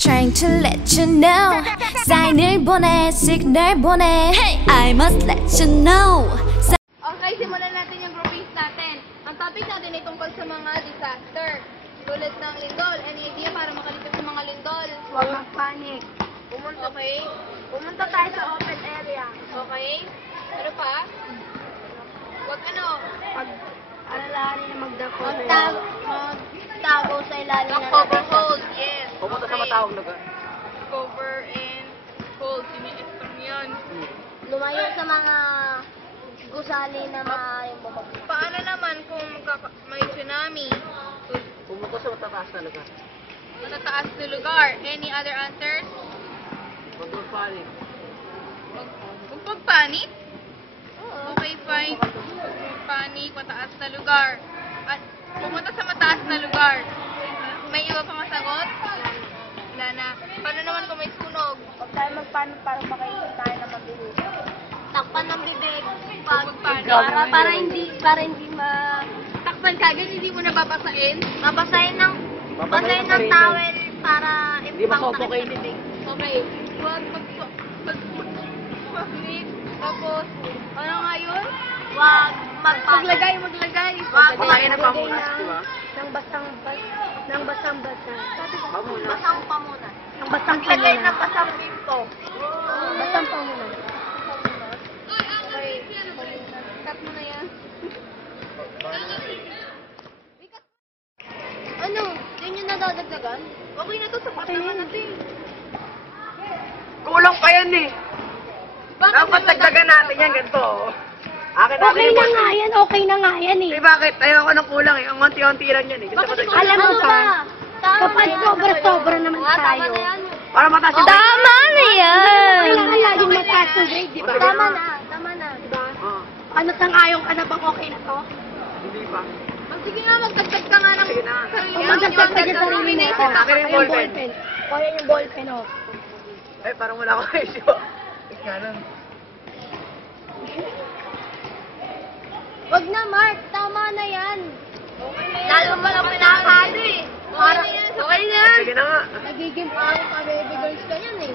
Trying to let you know 사인을 보내, signal 보내 I must let you know. Okay, simulan natin yung groupings natin. Ang topic natin ay tungkol sa mga disaster. Tulad ng lindol. Any idea para makaligtas sa mga lindol? Huwag mag-panic. Okay. Pumunta tayo sa open area. Okay. Ano pa? Huwag ano? Alalahanin na mag-cover. Magtago sa ilalim ng cover hold. Yes. Pumunta sa matawag lugar. Cover and hold. Sini-extern yun. Lumayo sa mga gusali na maaaring bumagsak. Paano naman kung may tsunami? Pumunta sa matataas na lugar. Matataas na lugar. Any other answers? Huwag mag-panic. Huwag pagpanik? Okay, fine. Panic, mataas na lugar. At pumunta sa mataas na lugar. May iba pang masagot? Wala na. Paano naman kung may sunog? Huwag tayo mag-panic para makaisip tayo na mabilis. Takpan ng bibig. Para hindi takpan kagad, hindi mo nababasain. Babasahin ng towel para Hindi masuffocate. Okay. Huwag mag-panic. Tapos, ano nga yun? Huwag magpapalagay. Maglagay. Pakain na pamunas, di ba? Ng basang basa. Pamunas. Basang pamunas. Ng basang Maglagay pamunas. ng pasang pinto. Basang pamunas. Okay. Cut mo na yan. Ano? Yun yung nadadagdagan? Okay na to, sapat naman natin. Kulang pa yan eh. Dapat dagdagan natin yan, ganito. Akin natin Okay yung na ball nga pen. yan, okay na nga yan eh. Eh bakit? Ayoko ng kulang eh. Ang unti-unti lang yan eh. Gusto ko dagdagan. Alam mo ba, kapag sobra-sobra naman tayo, Para mataas yung Tama na yan! kailangan laging mataas yung grade, di ba? Okay. Tama na, di ba? Oo. Ano sang-ayong ka na bang okay na to? Hindi pa. Sige nga, magdagdag ka nga ng Sige na. sarili Kung mo. magdagdag ka sa sarili mo, Akin yung ballpen. Kaya yung ballpen, oh. Ay, parang wala ko issue. Nga lang. Wag na, Mark. Tama na yan. Lalo pa lang pinakado eh. Okay na yan. Sige na nga. Nagiging parang pa-baby girls ka yan eh.